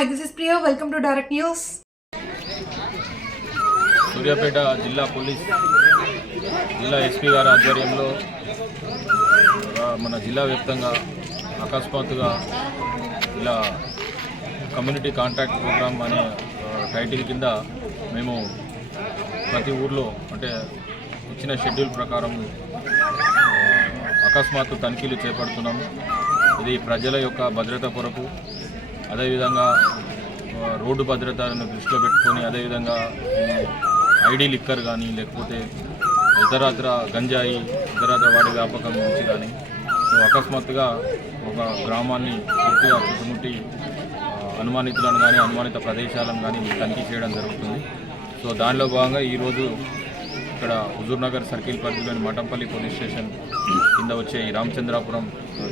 Hi this is Priya. Welcome to direct news Suryapet జిల్లా police జిల్లా SP గారి ఆధ్వర్యంలో మన జిల్లా వ్యాప్తంగా అకస్మాత్తుగా ఇలా కమ్యూనిటీ కాంటాక్ట్ ప్రోగ్రామ్ అనే టైటిల్ కింద మేము ప్రతి ఊర్లో అంటే ఇచ్చిన షెడ్యూల్ ప్రకారం అకస్మాత్తు తనిఖీలు చేపడుతున్నాము ఇది ప్రజల యొక్క భద్రత కొరకు అదేవిధంగా రోడ్డు భద్రతను దృష్టిలో పెట్టుకొని అదేవిధంగా ఐడి లిక్కర్ కానీ లేకపోతే ఇతరత్ర గంజాయి ఇతరత్ర వాడి వ్యాపకం నుంచి కానీ సో అకస్మాత్తుగా ఒక గ్రామాన్ని పూర్తిగా చుట్టుముట్టి అనుమానితులను కానీ అనుమానిత ప్రదేశాలను కానీ తనిఖీ చేయడం జరుగుతుంది. సో దానిలో భాగంగా ఈరోజు ఇక్కడ హుజూర్నగర్ సర్కిల్ పరిధిలోని మఠంపల్లి పోలీస్ స్టేషన్ కింద వచ్చే ఈ రామచంద్రాపురం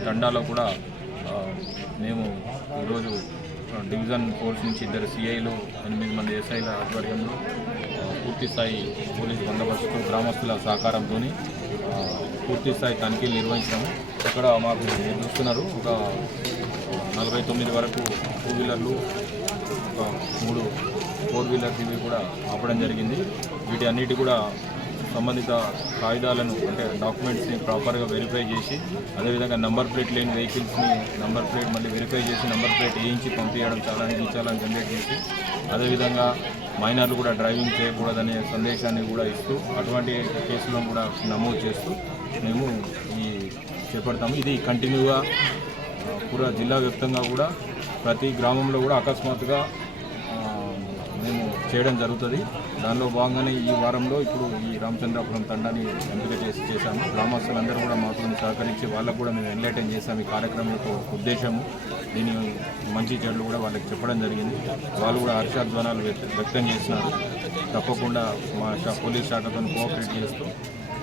తండాలో కూడా మేము ఈరోజు డివిజన్ ఫోర్స్ నుంచి ఇద్దరు సిఐలు ఎనిమిది మంది ఎస్ఐల ఆధ్వర్యంలో పూర్తిస్థాయి పూర్తి స్థాయి పోలీస్ బందోబస్తు గ్రామస్తుల సహకారంతో పూర్తి స్థాయి తనిఖీలు నిర్వహించాము ఇక్కడ మాకు మీరు చూస్తున్నారు ఒక నలభై తొమ్మిది వరకు టూ వీలర్లు ఒక మూడు ఫోర్ వీలర్స్ ఇవి కూడా ఆపడం జరిగింది. వీటి అన్నిటి కూడా సంబంధిత కాగితాలను అంటే డాక్యుమెంట్స్ని ప్రాపర్గా వెరిఫై చేసి అదేవిధంగా నంబర్ ప్లేట్ లేని వెహికల్స్ని నంబర్ ప్లేట్ మళ్ళీ వెరిఫై చేసి నంబర్ ప్లేట్ వేయించి పంపించడం చాలా గీచాలని జనరేట్ చేసి అదేవిధంగా మైనర్లు కూడా డ్రైవింగ్ చేయకూడదనే సందేశాన్ని కూడా ఇస్తూ అటువంటి కేసులను కూడా నమోదు చేస్తూ మేము ఈ చేపడతాము. ఇది కంటిన్యూగా ఆ, జిల్లా వ్యాప్తంగా కూడా ప్రతి గ్రామంలో కూడా అకస్మాత్తుగా చేయడం జరుగుతుంది. దానిలో భాగంగానే ఈ వారంలో ఇప్పుడు ఈ రామచంద్రాపురం తండాన్ని ఎంపిక చేసి చేశాము. గ్రామస్తులందరూ కూడా మాతో సహకరించి వాళ్ళకు కూడా మేము ఎన్లైటన్ చేశాము ఈ కార్యక్రమం యొక్క ఉద్దేశము. దీని మంచి చెడులు కూడా వాళ్ళకి చెప్పడం జరిగింది. వాళ్ళు కూడా హర్షాధ్వానాలు వ్యక్తం చేసినారు. తప్పకుండా మా పోలీస్ శాఖతో కోఆపరేట్ చేస్తూ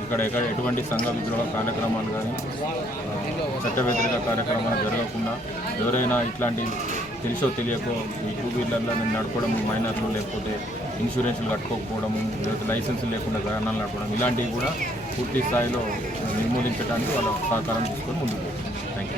ఇక్కడ ఎక్కడ ఎటువంటి సంఘ విద్రోహ కార్యక్రమాలు కానీ చట్ట వ్యతిరేక కార్యక్రమాలు జరగకుండా ఎవరైనా ఇట్లాంటి తెలిసో తెలియకో ఈ టూ వీలర్లో నడపడము మైనర్లు లేకపోతే ఇన్సూరెన్స్లు కట్టుకోకపోవడము లేకపోతే లైసెన్స్ లేకుండా ప్రయాణాలు నడపడం ఇలాంటివి కూడా పూర్తి స్థాయిలో నిర్మూలించడానికి వాళ్ళ సహకారం తీసుకొని ముందుకు థ్యాంక్ యూ